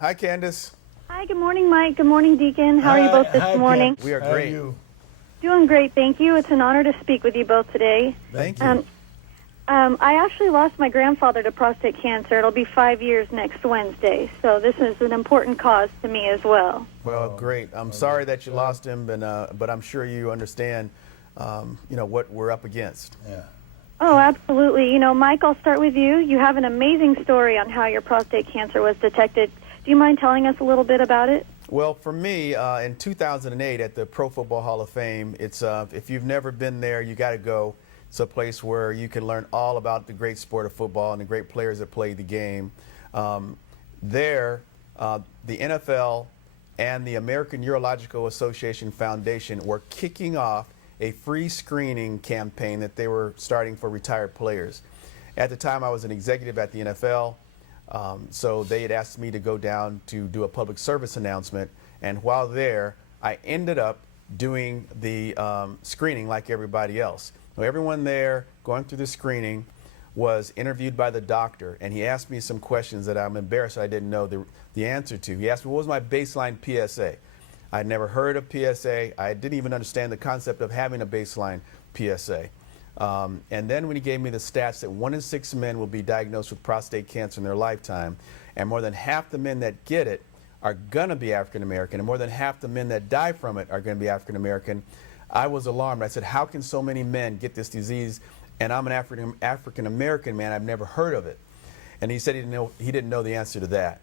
Hi, Candace. Hi, good morning, Mike. Good morning, Deacon. How are you both this morning? We are How great. you? Doing great, thank you. It's an honor to speak with you both today. Thank you. I actually lost my grandfather to prostate cancer. It'll be 5 years next Wednesday, so this is an important cause to me as well. Well, great. I'm sorry that you lost him, but I'm sure you understand, what we're up against. Yeah. Oh, absolutely. You know, Mike, I'll start with you. You have an amazing story on how your prostate cancer was detected. Do you mind telling us a little bit about it? Well, for me, in 2008 at the Pro Football Hall of Fame, it's if you've never been there, you got to go. It's a place where you can learn all about the great sport of football and the great players that play the game. There, the NFL and the American Urological Association Foundation were kicking off a free screening campaign that they were starting for retired players. At the time, I was an executive at the NFL, so they had asked me to go down to do a public service announcement, and while there, I ended up doing the screening like everybody else. So everyone there going through the screening was interviewed by the doctor, and he asked me some questions that I'm embarrassed I didn't know the answer to. He asked me what was my baseline PSA. I'd never heard of PSA. I didn't even understand the concept of having a baseline PSA. And then when he gave me the stats that 1 in 6 men will be diagnosed with prostate cancer in their lifetime, and more than half the men that get it are going to be African American, and more than half the men that die from it are going to be African American, I was alarmed. I said, how can so many men get this disease? And I'm an African American man. I've never heard of it. And he said he didn't know the answer to that.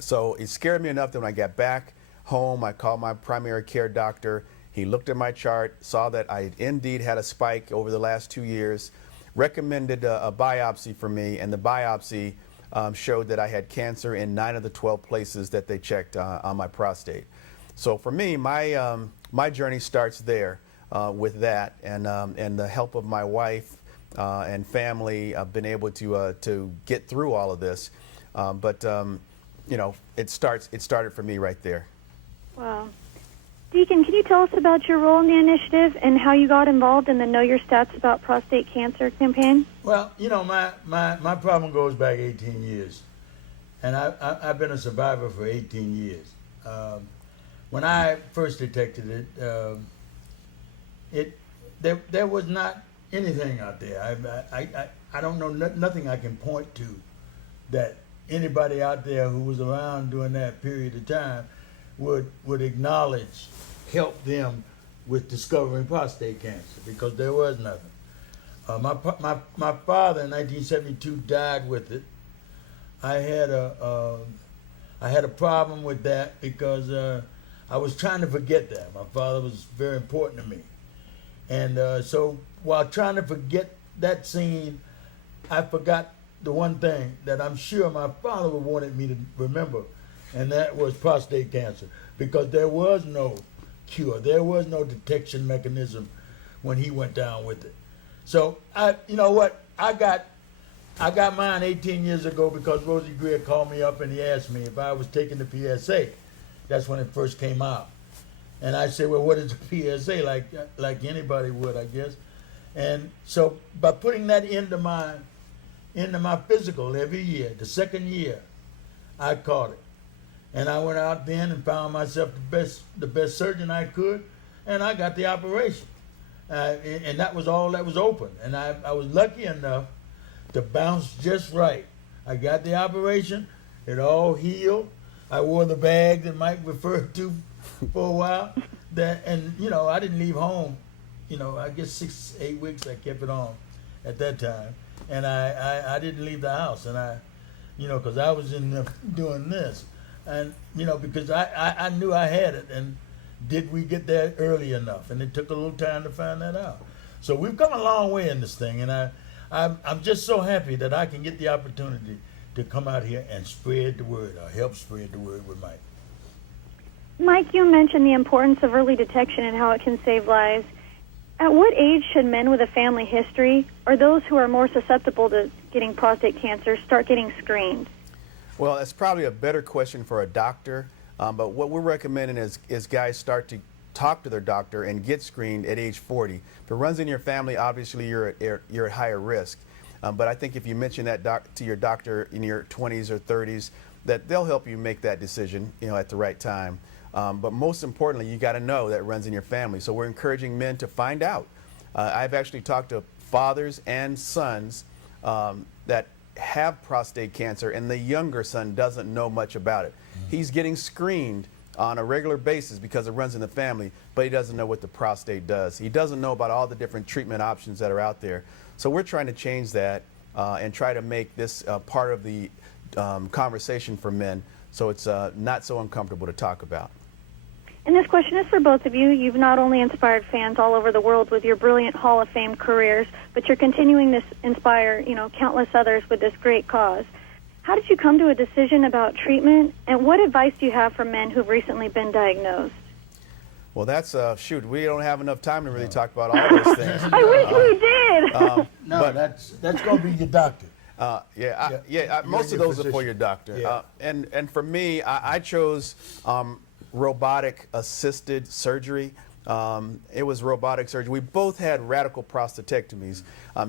So it scared me enough that when I got back home, I called my primary care doctor. He looked at my chart, saw that I indeed had a spike over the last 2 years, recommended a biopsy for me, and the biopsy showed that I had cancer in 9 of the 12 places that they checked on my prostate. So for me, my journey starts there with that, and the help of my wife and family. I've been able to get through all of this, but it started for me right there. Wow. Deacon, can you tell us about your role in the initiative and how you got involved in the Know Your Stats About Prostate Cancer campaign? Well, my problem goes back 18 years, and I've been a survivor for 18 years. When I first detected it, there was not anything out there. I don't know nothing I can point to that anybody out there who was around during that period of time would acknowledge, help them with discovering prostate cancer, because there was nothing. My father in 1972 died with it. I had a problem with that because I was trying to forget that. My father was very important to me. And so while trying to forget that scene, I forgot the one thing that I'm sure my father would wanted me to remember, and that was prostate cancer, because there was no cure. There was no detection mechanism when he went down with it. So I got mine 18 years ago because Rosie Greer called me up and he asked me if I was taking the PSA. That's when it first came out. And I said, well, what is the PSA? Like anybody would, I guess. And so by putting that into my physical every year, the second year, I caught it. And I went out then and found myself the best surgeon I could, and I got the operation. And that was all that was open. And I was lucky enough to bounce just right. I got the operation, it all healed. I wore the bag that Mike referred to for a while. I didn't leave home. I guess 6, 8 weeks I kept it on at that time. And I didn't leave the house. And because I was in there doing this. And, because I knew I had it. And did we get there early enough? And it took a little time to find that out. So we've come a long way in this thing. And I'm just so happy that I can get the opportunity to come out here and spread the word, or help spread the word with Mike. Mike, you mentioned the importance of early detection and how it can save lives. At what age should men with a family history, or those who are more susceptible to getting prostate cancer, start getting screened? Well, that's probably a better question for a doctor, but what we're recommending is guys start to talk to their doctor and get screened at age 40. If it runs in your family, obviously you're at higher risk. But I think if you mention that to your doctor in your 20s or 30s, that they'll help you make that decision, at the right time. But most importantly, you got to know that it runs in your family. So we're encouraging men to find out. I've actually talked to fathers and sons that have prostate cancer, and the younger son doesn't know much about it. He's getting screened on a regular basis because it runs in the family, but he doesn't know what the prostate does. He doesn't know about all the different treatment options that are out there. So we're trying to change that and try to make this part of the conversation for men, so it's not so uncomfortable to talk about. And this question is for both of you. You've not only inspired fans all over the world with your brilliant Hall of Fame careers, but you're continuing to inspire, countless others with this great cause. How did you come to a decision about treatment, and what advice do you have for men who've recently been diagnosed? Well, that's shoot. We don't have enough time to really talk about all those things. I wish we did. No, that's going to be your doctor. Most of those are for your doctor. Yeah. And for me, I chose robotic assisted surgery. It was robotic surgery. We both had radical prostatectomies.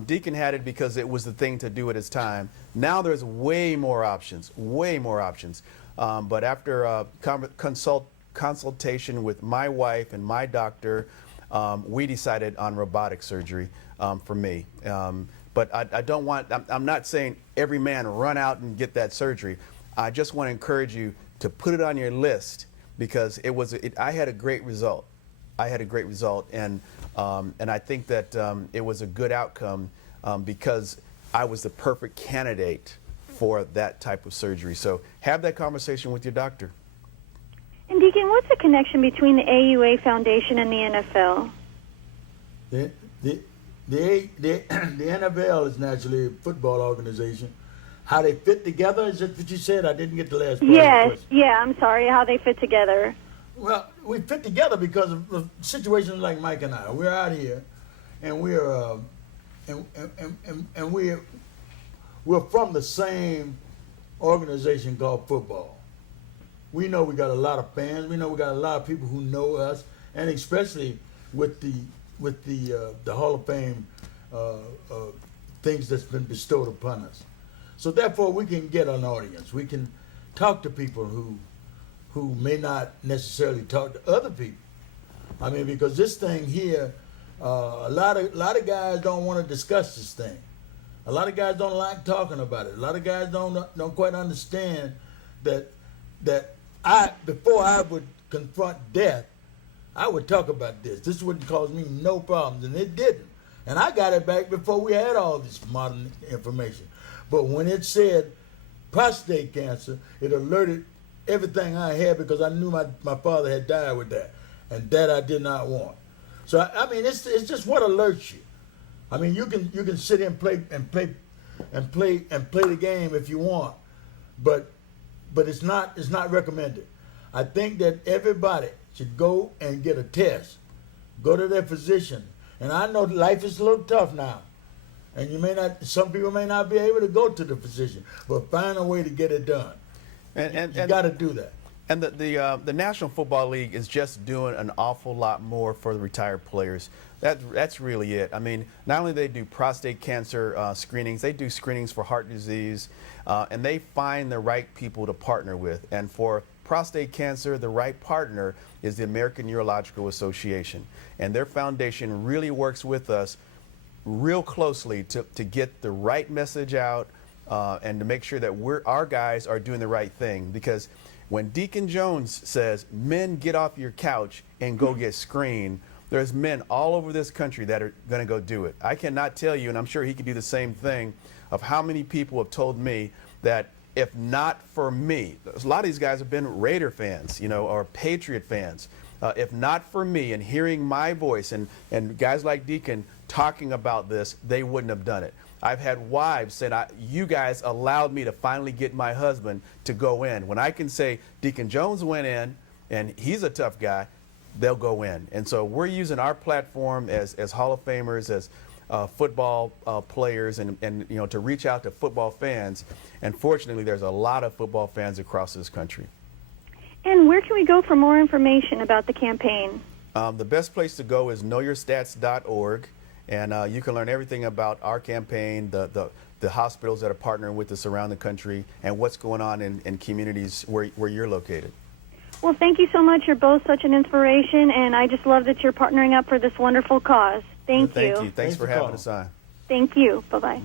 Deacon had it because it was the thing to do at his time. Now there's way more options. But after consultation with my wife and my doctor, we decided on robotic surgery for me. But I don't want, I'm not saying every man run out and get that surgery. I just want to encourage you to put it on your list, because I had a great result. And I think that it was a good outcome because I was the perfect candidate for that type of surgery. So have that conversation with your doctor. And Deacon, what's the connection between the AUA Foundation and the NFL? The NFL is naturally a football organization. How they fit together, is that what you said? I didn't get the last part. Yes, I'm sorry, how they fit together. Well, we fit together because of situations like Mike and I. We're out here, and we're from the same organization called football. We know we got a lot of fans. We know we got a lot of people who know us, and especially with the Hall of Fame things that's been bestowed upon us. So therefore, we can get an audience. We can talk to people who may not necessarily talk to other people. I mean, because this thing here, a lot of guys don't want to discuss this thing. A lot of guys don't like talking about it. A lot of guys don't quite understand that before I would confront death, I would talk about this. This wouldn't cause me no problems, and it didn't. And I got it back before we had all this modern information. But when it said prostate cancer, it alerted everything I had, because I knew my father had died with that, and that I did not want. So I mean, it's just what alerts you. I mean, you can sit here and play the game if you want, but it's not recommended. I think that everybody should go and get a test, go to their physician. And I know life is a little tough now, and some people may not be able to go to the physician, but find a way to get it done. And you got to do that. And the National Football League is just doing an awful lot more for the retired players. That's really it. I mean, not only do they do prostate cancer screenings, they do screenings for heart disease, and they find the right people to partner with. And for prostate cancer, the right partner is the American Urological Association. And their foundation really works with us real closely to get the right message out and to make sure that our guys are doing the right thing. Because when Deacon Jones says, men, get off your couch and go get screened, there's men all over this country that are going to go do it. I cannot tell you, and I'm sure he could do the same thing, of how many people have told me that if not for me, a lot of these guys have been Raider fans, or Patriot fans. If not for me and hearing my voice and guys like Deacon talking about this, they wouldn't have done it. I've had wives say, you guys allowed me to finally get my husband to go in. When I can say Deacon Jones went in and he's a tough guy, they'll go in. And so we're using our platform as Hall of Famers, as football players, and to reach out to football fans. And fortunately, there's a lot of football fans across this country. And where can we go for more information about the campaign? The best place to go is knowyourstats.org. And you can learn everything about our campaign, the the hospitals that are partnering with us around the country, and what's going on in communities where you're located. Well, thank you so much. You're both such an inspiration, and I just love that you're partnering up for this wonderful cause. Thank you. Thank you. Thanks for having us on. Thank you. Bye-bye.